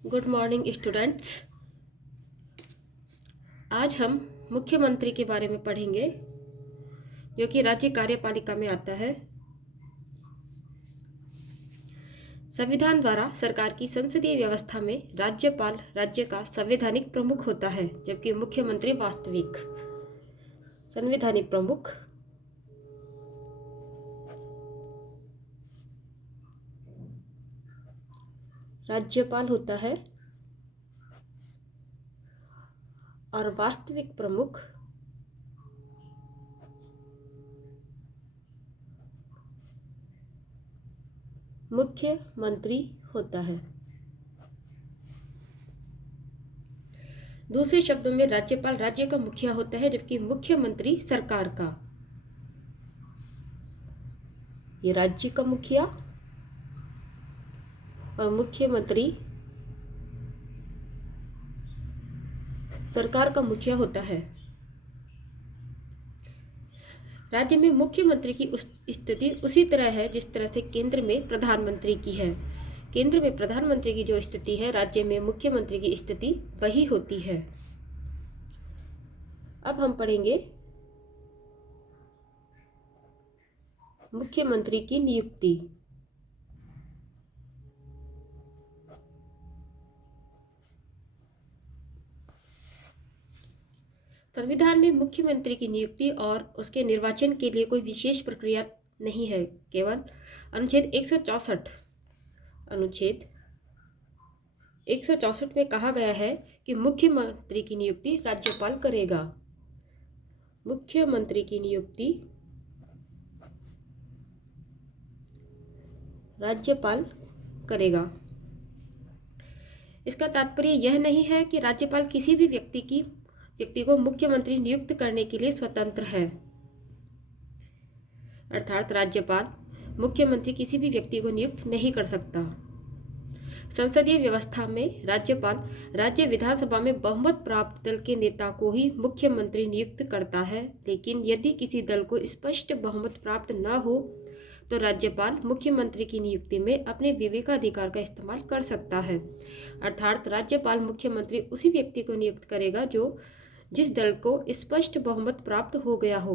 Good morning students. आज हम मुख्यमंत्री के बारे में पढ़ेंगे जो कि राज्य कार्यपालिका में आता है। संविधान द्वारा सरकार की संसदीय व्यवस्था में राज्यपाल राज्य का संवैधानिक प्रमुख होता है, जबकि मुख्यमंत्री वास्तविक संवैधानिक प्रमुख राज्यपाल होता है और वास्तविक प्रमुख मुख्यमंत्री होता है। दूसरे शब्दों में राज्यपाल राज्य का मुखिया होता है, जबकि मुख्यमंत्री सरकार का, ये राज्य का मुखिया और मुख्यमंत्री सरकार का मुखिया होता है। राज्य में मुख्यमंत्री की स्थिति उसी तरह है जिस तरह से केंद्र में प्रधानमंत्री की है। केंद्र में प्रधानमंत्री की जो स्थिति है, राज्य में मुख्यमंत्री की स्थिति वही होती है। अब हम पढ़ेंगे मुख्यमंत्री की नियुक्ति। संविधान में मुख्यमंत्री की नियुक्ति और उसके निर्वाचन के लिए कोई विशेष प्रक्रिया नहीं है। केवल अनुच्छेद 164 में कहा गया है कि मुख्यमंत्री की नियुक्ति राज्यपाल करेगा। मुख्यमंत्री की नियुक्ति राज्यपाल करेगा। इसका तात्पर्य यह नहीं है कि राज्यपाल किसी भी व्यक्ति को मुख्यमंत्री नियुक्त करने के लिए स्वतंत्र है। अर्थात राज्यपाल मुख्यमंत्री किसी भी व्यक्ति को नियुक्त नहीं कर सकता। संसदीय व्यवस्था में राज्यपाल राज्य विधानसभा में बहुमत प्राप्त दल के नेता को ही मुख्यमंत्री नियुक्त करता है, लेकिन यदि किसी दल को स्पष्ट बहुमत प्राप्त न हो तो राज्यपाल मुख्यमंत्री की नियुक्ति में अपने विवेकाधिकार का इस्तेमाल कर सकता है। अर्थात राज्यपाल मुख्यमंत्री उसी व्यक्ति को नियुक्त करेगा जिस दल को स्पष्ट बहुमत प्राप्त हो गया हो।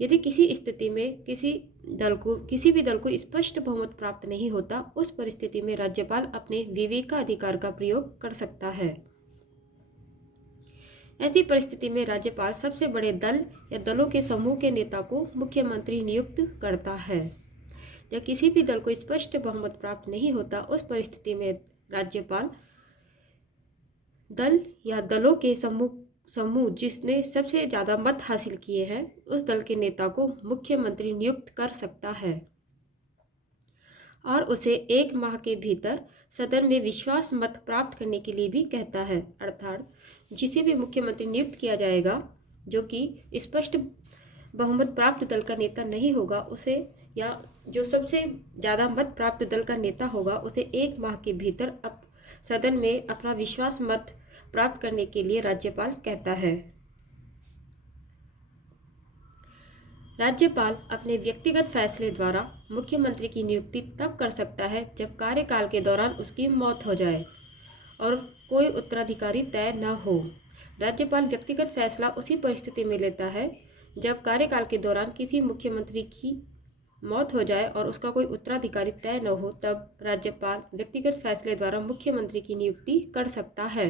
यदि किसी स्थिति में किसी भी दल को स्पष्ट बहुमत प्राप्त नहीं होता, उस परिस्थिति में राज्यपाल अपने विवेकाधिकार का प्रयोग कर सकता है। ऐसी परिस्थिति में राज्यपाल सबसे बड़े दल या दलों के समूह के नेता को मुख्यमंत्री नियुक्त करता है। जब किसी भी दल को स्पष्ट बहुमत प्राप्त नहीं होता, उस परिस्थिति में राज्यपाल दल या दलों के समूह जिसने सबसे ज़्यादा मत हासिल किए हैं, उस दल के नेता को मुख्यमंत्री नियुक्त कर सकता है और उसे 1 माह के भीतर सदन में विश्वास मत प्राप्त करने के लिए भी कहता है। अर्थात जिसे भी मुख्यमंत्री नियुक्त किया जाएगा जो कि स्पष्ट बहुमत प्राप्त दल का नेता नहीं होगा, उसे या जो सबसे ज़्यादा मत प्राप्त दल का नेता होगा, उसे 1 माह के भीतर सदन में अपना विश्वास मत प्राप्त करने के लिए राज्यपाल कहता है। राज्यपाल अपने व्यक्तिगत फैसले द्वारा मुख्यमंत्री की नियुक्ति तब कर सकता है जब कार्यकाल के दौरान उसकी मौत हो जाए और कोई उत्तराधिकारी तय न हो। राज्यपाल व्यक्तिगत फैसला उसी परिस्थिति में लेता है जब कार्यकाल के दौरान किसी मुख्यमंत्री की मौत हो जाए और उसका कोई उत्तराधिकारी तय न हो, तब राज्यपाल व्यक्तिगत फैसले द्वारा मुख्यमंत्री की नियुक्ति कर सकता है।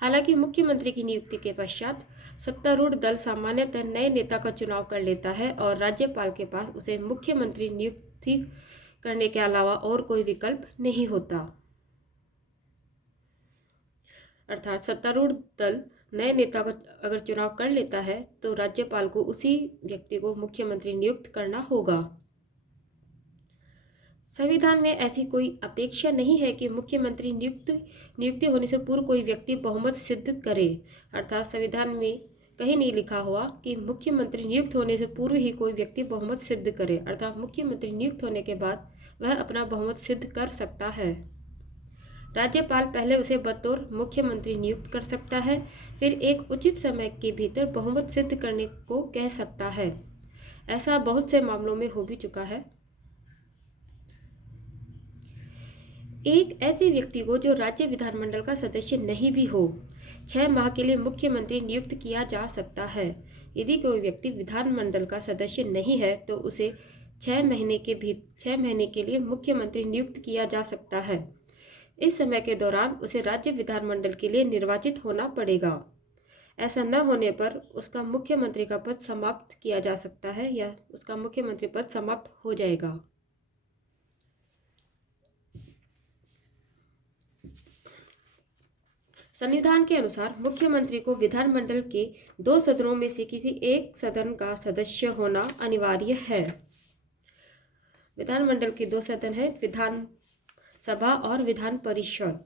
हालांकि मुख्यमंत्री की नियुक्ति के पश्चात सत्तारूढ़ दल सामान्यतः नए नेता का चुनाव कर लेता है और राज्यपाल के पास उसे मुख्यमंत्री नियुक्ति करने के अलावा और कोई विकल्प नहीं होता। अर्थात सत्तारूढ़ दल नए नेता का अगर चुनाव कर लेता है तो राज्यपाल को उसी व्यक्ति को मुख्यमंत्री नियुक्त करना होगा। संविधान में ऐसी कोई अपेक्षा नहीं है कि मुख्यमंत्री नियुक्ति होने से पूर्व कोई व्यक्ति बहुमत सिद्ध करे। अर्थात संविधान में कहीं नहीं लिखा हुआ कि मुख्यमंत्री नियुक्त होने से पूर्व ही कोई व्यक्ति बहुमत सिद्ध करे। अर्थात मुख्यमंत्री नियुक्त होने के बाद वह अपना बहुमत सिद्ध कर सकता है। राज्यपाल पहले उसे बतौर मुख्यमंत्री नियुक्त कर सकता है, फिर एक उचित समय के भीतर बहुमत सिद्ध करने को कह सकता है। ऐसा बहुत से मामलों में हो भी चुका है। एक ऐसे व्यक्ति को जो राज्य विधानमंडल का सदस्य नहीं भी हो 6 माह के लिए मुख्यमंत्री नियुक्त किया जा सकता है। यदि कोई व्यक्ति विधानमंडल का सदस्य नहीं है तो उसे 6 महीने के लिए मुख्यमंत्री नियुक्त किया जा सकता है। इस समय के दौरान उसे राज्य विधानमंडल के लिए निर्वाचित होना पड़ेगा। ऐसा न होने पर उसका मुख्यमंत्री का पद समाप्त किया जा सकता है या उसका मुख्यमंत्री पद समाप्त हो जाएगा। संविधान के अनुसार मुख्यमंत्री को विधानमंडल के 2 सदनों में से किसी एक सदन का सदस्य होना अनिवार्य है। विधानमंडल के 2 सदन हैं, विधान सभा और विधान परिषद।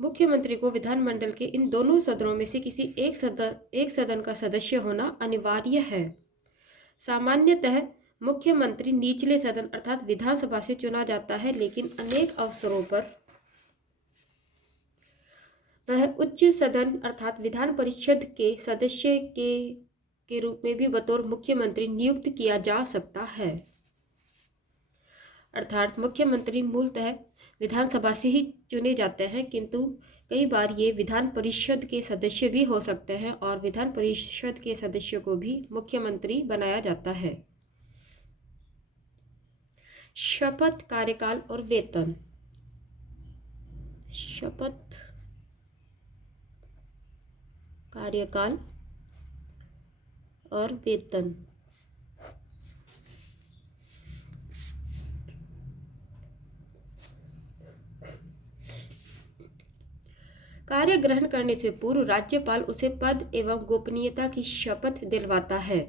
मुख्यमंत्री को विधानमंडल के इन दोनों सदनों में से किसी एक सदन का सदस्य होना अनिवार्य है। सामान्यतः मुख्यमंत्री निचले सदन अर्थात विधानसभा से चुना जाता है, लेकिन अनेक अवसरों पर वह उच्च सदन अर्थात विधान परिषद के सदस्य के रूप में भी बतौर मुख्यमंत्री नियुक्त किया जा सकता है। अर्थात मुख्यमंत्री मूलतः विधानसभा से ही चुने जाते हैं, किंतु कई बार ये विधान परिषद के सदस्य भी हो सकते हैं और विधान परिषद के सदस्य को भी मुख्यमंत्री बनाया जाता है। शपथ, कार्यकाल और वेतन। शपथ, कार्यकाल और वेतन। कार्य ग्रहण करने से पूर्व राज्यपाल उसे पद एवं गोपनीयता की शपथ दिलवाता है।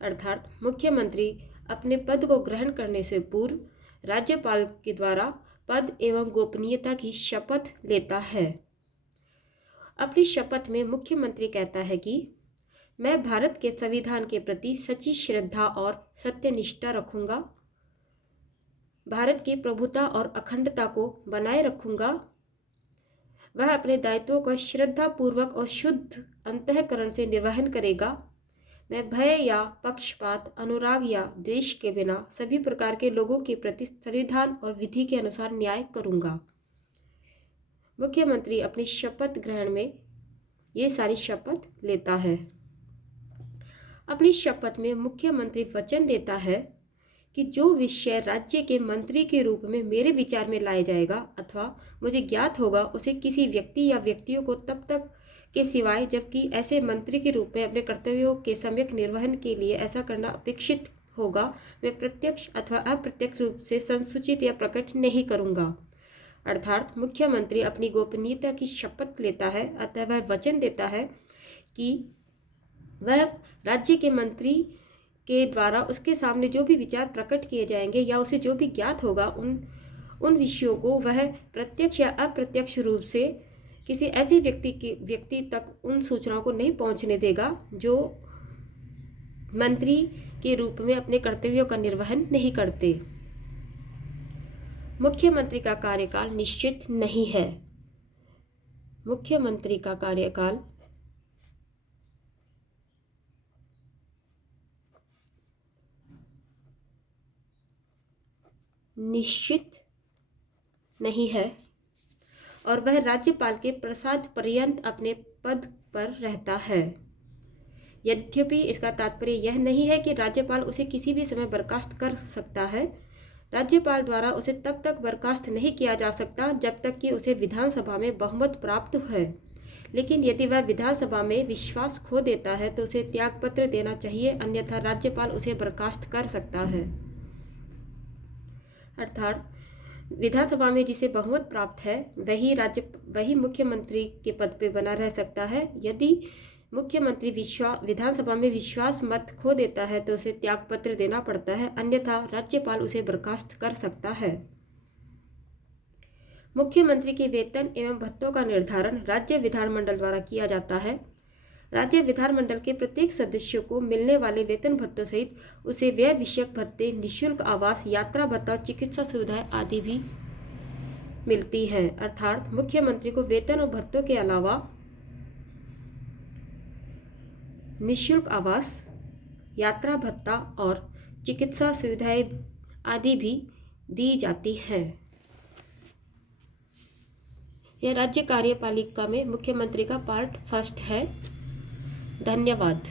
अर्थात मुख्यमंत्री अपने पद को ग्रहण करने से पूर्व राज्यपाल के द्वारा पद एवं गोपनीयता की शपथ लेता है। अपनी शपथ में मुख्यमंत्री कहता है कि मैं भारत के संविधान के प्रति सच्ची श्रद्धा और सत्यनिष्ठा रखूंगा, भारत की प्रभुता और अखंडता को बनाए रखूंगा, वह अपने दायित्वों का श्रद्धापूर्वक और शुद्ध अंतःकरण से निर्वहन करेगा, मैं भय या पक्षपात, अनुराग या द्वेष के बिना सभी प्रकार के लोगों के प्रति संविधान और विधि के अनुसार न्याय करूंगा। मुख्यमंत्री अपनी शपथ ग्रहण में ये सारी शपथ लेता है। अपनी शपथ में मुख्यमंत्री वचन देता है कि जो विषय राज्य के मंत्री के रूप में मेरे विचार में लाया जाएगा अथवा मुझे ज्ञात होगा, उसे किसी व्यक्ति या व्यक्तियों को तब तक के सिवाय जबकि ऐसे मंत्री के रूप में अपने कर्तव्यों के सम्यक निर्वहन के लिए ऐसा करना अपेक्षित होगा, मैं प्रत्यक्ष अथवा अप्रत्यक्ष रूप से संसूचित या प्रकट नहीं करूँगा। अर्थात मुख्यमंत्री अपनी गोपनीयता की शपथ लेता है, अतः वह वचन देता है कि वह राज्य के मंत्री के द्वारा उसके सामने जो भी विचार प्रकट किए जाएंगे या उसे जो भी ज्ञात होगा उन विषयों को वह प्रत्यक्ष या अप्रत्यक्ष रूप से किसी ऐसे व्यक्ति तक उन सूचनाओं को नहीं पहुंचने देगा जो मंत्री के रूप में अपने कर्तव्यों का निर्वहन नहीं करते। मुख्यमंत्री का कार्यकाल निश्चित नहीं है। मुख्यमंत्री का कार्यकाल निश्चित नहीं है और वह राज्यपाल के प्रसाद पर्यंत अपने पद पर रहता है। यद्यपि इसका तात्पर्य यह नहीं है कि राज्यपाल उसे किसी भी समय बर्खास्त कर सकता है। राज्यपाल द्वारा उसे तब तक बर्खास्त नहीं किया जा सकता जब तक कि उसे विधानसभा में बहुमत प्राप्त है, लेकिन यदि वह विधानसभा में विश्वास खो देता है तो उसे त्यागपत्र देना चाहिए, अन्यथा राज्यपाल उसे बर्खास्त कर सकता है। अर्थात विधानसभा में जिसे बहुमत प्राप्त है वही मुख्यमंत्री के पद पे बना रह सकता है। यदि मुख्यमंत्री विधानसभा में विश्वास मत खो देता है तो उसे त्यागपत्र देना पड़ता है, अन्यथा राज्यपाल उसे बर्खास्त कर सकता है। मुख्यमंत्री के वेतन एवं भत्तों का निर्धारण राज्य विधानमंडल द्वारा किया जाता है। राज्य विधानमंडल के प्रत्येक सदस्य को मिलने वाले वेतन भत्तों सहित उसे व्यय विषयक भत्ते, निःशुल्क आवास, यात्रा भत्ता, चिकित्सा सुविधाएं आदि भी मिलती हैं। अर्थात मुख्यमंत्री को वेतन और भत्तों के अलावा निःशुल्क आवास, यात्रा भत्ता और चिकित्सा सुविधाएं आदि भी दी जाती हैं। यह राज्य कार्यपालिका में मुख्यमंत्री का पार्ट फर्स्ट है। धन्यवाद।